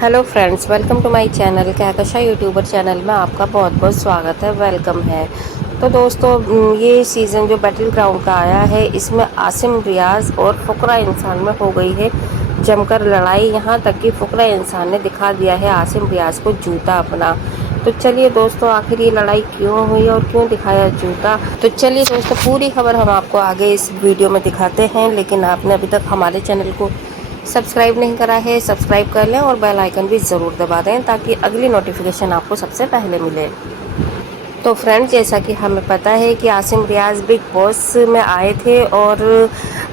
Hello friends, welcome to my channel Kahkasha youtuber channel में आपका बहुत बहुत स्वागत है, वेलकम है। तो दोस्तों, ये सीज़न जो बैटल ग्राउंड का आया है, इसमें आसिम रियाज और फ़ुकरा इंसान में हो गई है जमकर लड़ाई। यहाँ तक कि फ़ुकरा इंसान ने दिखा दिया है आसिम रियाज को जूता अपना। तो चलिए दोस्तों, आखिर ये लड़ाई क्यों हुई और क्यों दिखाया जूता, तो चलिए दोस्तों पूरी खबर हम आपको आगे इस वीडियो में दिखाते हैं। लेकिन आपने अभी तक हमारे चैनल को सब्सक्राइब नहीं करा है, सब्सक्राइब कर लें और बेल आइकन भी ज़रूर दबा दें ताकि अगली नोटिफिकेशन आपको सबसे पहले मिले। तो फ्रेंड्स, जैसा कि हमें पता है कि आसिम रियाज बिग बॉस में आए थे और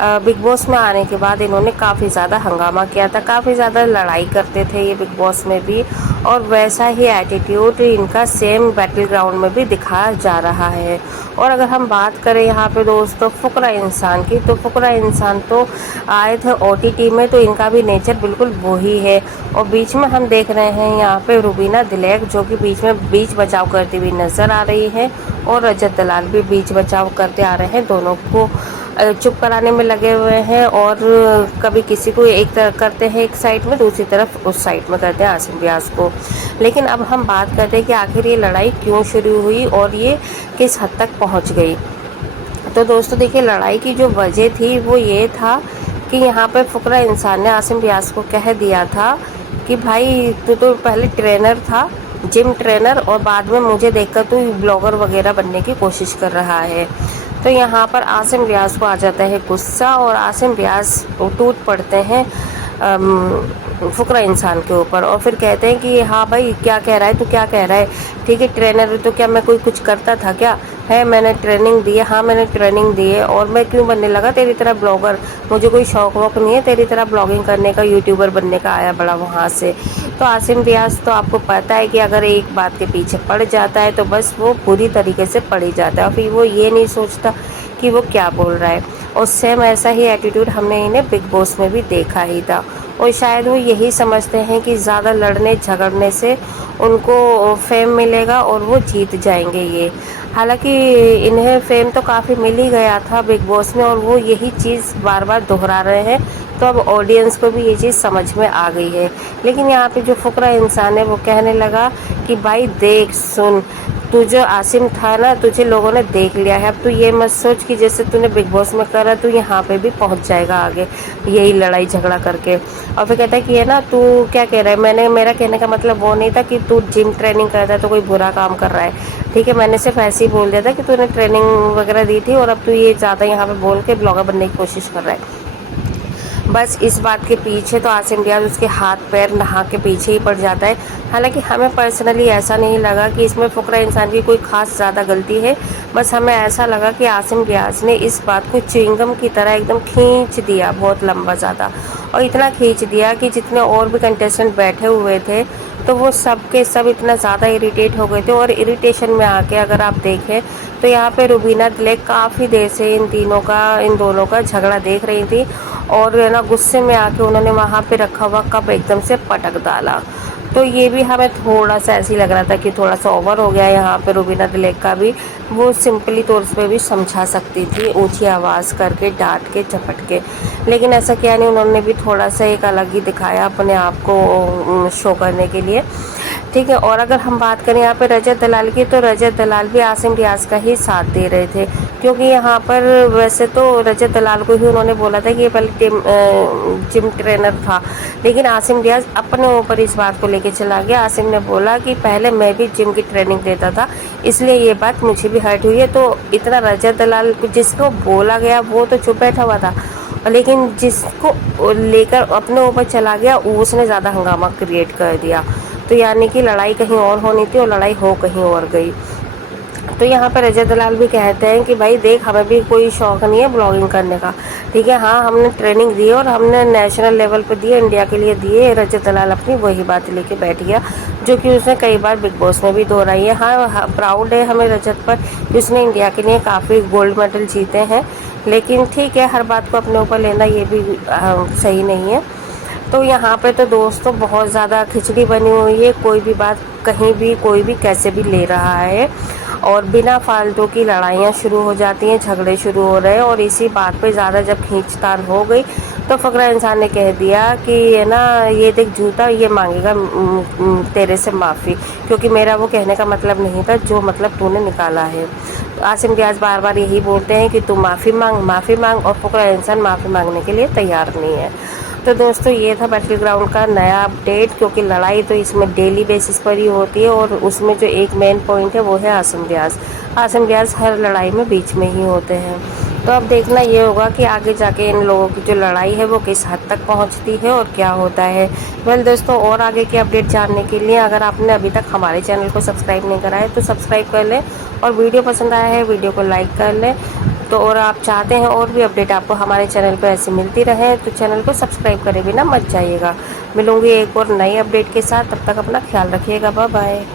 बिग बॉस में आने के बाद इन्होंने काफ़ी ज़्यादा हंगामा किया था, काफ़ी ज़्यादा लड़ाई करते थे ये बिग बॉस में भी, और वैसा ही एटीट्यूड इनका सेम बैटल ग्राउंड में भी दिखाया जा रहा है। और अगर हम बात करें यहाँ पे दोस्तों फ़ुकरा इंसान की, तो फ़ुकरा इंसान तो आए थे ओटीटी में, तो इनका भी नेचर बिल्कुल वही है। और बीच में हम देख रहे हैं यहाँ पे रुबीना दिलेक, जो कि बीच बचाव करती हुई नज़र आ रही है, और रजत दलाल भी बीच बचाव करते आ रहे हैं। दोनों को चुप कराने में लगे हुए हैं, और कभी किसी को एक तरफ करते हैं एक साइड में, दूसरी तरफ उस साइड में करते हैं आसिम रियाज को। लेकिन अब हम बात करते हैं कि आखिर ये लड़ाई क्यों शुरू हुई और ये किस हद तक पहुंच गई। तो दोस्तों देखिए, लड़ाई की जो वजह थी वो ये था कि यहाँ पे फ़ुकरा इंसान ने आसिम रियाज को कह दिया था कि भाई तू तो पहले ट्रेनर था, जिम ट्रेनर, और बाद में मुझे देखकर तू ब्लॉगर वगैरह बनने की कोशिश कर रहा है। तो यहाँ पर आसिम रियाज को आ जाता है गुस्सा, और आसिम रियाज टूट पड़ते हैं फ़ुकरा इंसान के ऊपर, और फिर कहते हैं कि हाँ भाई, क्या कह रहा है तू, क्या कह रहा है? ठीक है, ट्रेनर तो क्या मैं कोई कुछ करता था क्या? है, मैंने ट्रेनिंग दी है, हाँ मैंने ट्रेनिंग दी है, और मैं क्यों बनने लगा तेरी तरह ब्लॉगर? मुझे कोई शौक वौक नहीं है तेरी तरह ब्लॉगिंग करने का, यूट्यूबर बनने का आया बड़ा वहाँ से। तो आसिम रियाज तो आपको पता है कि अगर एक बात के पीछे पड़ जाता है तो बस वो पूरी तरीके से पड़ ही जाता है, और फिर वो ये नहीं सोचता कि वो क्या बोल रहा है। और सेम ऐसा ही एटीट्यूड हमने इन्हें बिग बॉस में भी देखा ही था, और शायद वो यही समझते हैं कि ज़्यादा लड़ने झगड़ने से उनको फेम मिलेगा और वो जीत जाएंगे ये। हालांकि इन्हें फेम तो काफ़ी मिल ही गया था बिग बॉस में, और वो यही चीज़ बार बार दोहरा रहे हैं, तो अब ऑडियंस को भी ये चीज़ समझ में आ गई है। लेकिन यहाँ पे जो फ़ुकरा इंसान है वो कहने लगा कि भाई देख सुन, तू जो आसिम था ना, तुझे लोगों ने देख लिया है, अब तू ये मत सोच कि जैसे तूने बिग बॉस में करा तू यहाँ पे भी पहुँच जाएगा आगे, यही लड़ाई झगड़ा करके। और फिर कहता है कि ये ना, तू क्या कह रहा है? मेरा कहने का मतलब वो नहीं था कि तू जिम ट्रेनिंग करता है तो कोई बुरा काम कर रहा है, ठीक है? मैंने सिर्फ ऐसे ही बोल दिया था कि तूने ट्रेनिंग वगैरह दी थी, और अब तू ये ज़्यादा यहाँ पे बोल के ब्लॉगर बनने की कोशिश कर रहा है। बस इस बात के पीछे तो आसिम रियाज उसके हाथ पैर नहा के पीछे ही पड़ जाता है। हालांकि हमें पर्सनली ऐसा नहीं लगा कि इसमें फ़ुकरा इंसान की कोई ख़ास ज़्यादा गलती है, बस हमें ऐसा लगा कि आसिम रियाज ने इस बात को च्युइंगम की तरह एकदम खींच दिया, बहुत लंबा ज़्यादा, और इतना खींच दिया कि जितने और भी कंटेस्टेंट बैठे हुए थे तो वो सब के सब इतना ज़्यादा इरिटेट हो गए थे। और इरिटेशन में आके अगर आप देखें तो यहाँ पे रुबीना दिलेक काफ़ी देर से इन दोनों का झगड़ा देख रही थी, और ना गुस्से में आके उन्होंने वहाँ पे रखा हुआ कप एकदम से पटक डाला। तो ये भी हमें थोड़ा सा ऐसे ही लग रहा था कि थोड़ा सा ओवर हो गया यहाँ पे रुबीना दिलेक का भी। वो सिंपली तौर पे भी समझा सकती थी, ऊंची आवाज़ करके, डांट के, झपट के, लेकिन ऐसा किया नहीं। उन्होंने भी थोड़ा सा एक अलग ही दिखाया अपने आप को शो करने के लिए, ठीक है। और अगर हम बात करें यहाँ पे रजत दलाल की, तो रजत दलाल भी आसिम रियाज का ही साथ दे रहे थे, क्योंकि यहाँ पर वैसे तो रजत दलाल को ही उन्होंने बोला था कि ये पहले जिम ट्रेनर था, लेकिन आसिम रियाज अपने ऊपर इस बात को लेके चला गया। आसिम ने बोला कि पहले मैं भी जिम की ट्रेनिंग देता था, इसलिए ये बात मुझे भी हर्ट हुई है। तो इतना रजत दलाल जिसको बोला गया वो तो चुप बैठा हुआ था, लेकिन जिसको लेकर अपने ऊपर चला गया उसने ज़्यादा हंगामा क्रिएट कर दिया। तो यानी कि लड़ाई कहीं और होनी थी और लड़ाई हो कहीं और गई। तो यहाँ पर रजत दलाल भी कहते हैं कि भाई देख, हमें भी कोई शौक़ नहीं है ब्लॉगिंग करने का, ठीक है? हाँ, हमने ट्रेनिंग दी है और हमने नेशनल लेवल पर दी है, इंडिया के लिए दी है। रजत दलाल अपनी वही बात लेके बैठ गया जो कि उसने कई बार बिग बॉस में भी दोहराई है। हाँ, प्राउड है हमें रजत पर कि उसने इंडिया के लिए काफ़ी गोल्ड मेडल जीते हैं, लेकिन ठीक है, हर बात को अपने ऊपर लेना ये भी सही नहीं है। तो यहाँ पे तो दोस्तों बहुत ज़्यादा खिचड़ी बनी हुई है, कोई भी बात कहीं भी कोई भी कैसे भी ले रहा है, और बिना फालतू की लड़ाइयाँ शुरू हो जाती हैं, झगड़े शुरू हो रहे हैं, और इसी बात पे ज़्यादा जब खींचतान हो गई तो फ़करा इंसान ने कह दिया कि है ना, ये देख जूता, ये मांगेगा तेरे से माफ़ी, क्योंकि मेरा वो कहने का मतलब नहीं था जो मतलब तूने निकाला है। तो आसिम रियाज बार बार यही बोलते हैं कि तू माफ़ी मांग, माफ़ी मांग, और फ़करा इंसान माफ़ी मांगने के लिए तैयार नहीं है। तो दोस्तों ये था बैटल ग्राउंड का नया अपडेट, क्योंकि लड़ाई तो इसमें डेली बेसिस पर ही होती है, और उसमें जो एक मेन पॉइंट है वो है आसिम रियाज। आसिम रियाज हर लड़ाई में बीच में ही होते हैं। तो अब देखना ये होगा कि आगे जाके इन लोगों की जो लड़ाई है वो किस हद तक पहुंचती है और क्या होता है। वेल दोस्तों, और आगे के अपडेट जानने के लिए अगर आपने अभी तक हमारे चैनल को सब्सक्राइब नहीं करा है तो सब्सक्राइब कर लें, और वीडियो पसंद आया है वीडियो को लाइक कर लें। तो और आप चाहते हैं और भी अपडेट आपको हमारे चैनल पर ऐसे मिलती रहे तो चैनल को सब्सक्राइब करे बिना मत जाइएगा। मिलूंगी एक और नई अपडेट के साथ, तब तक अपना ख्याल रखिएगा। Bye bye.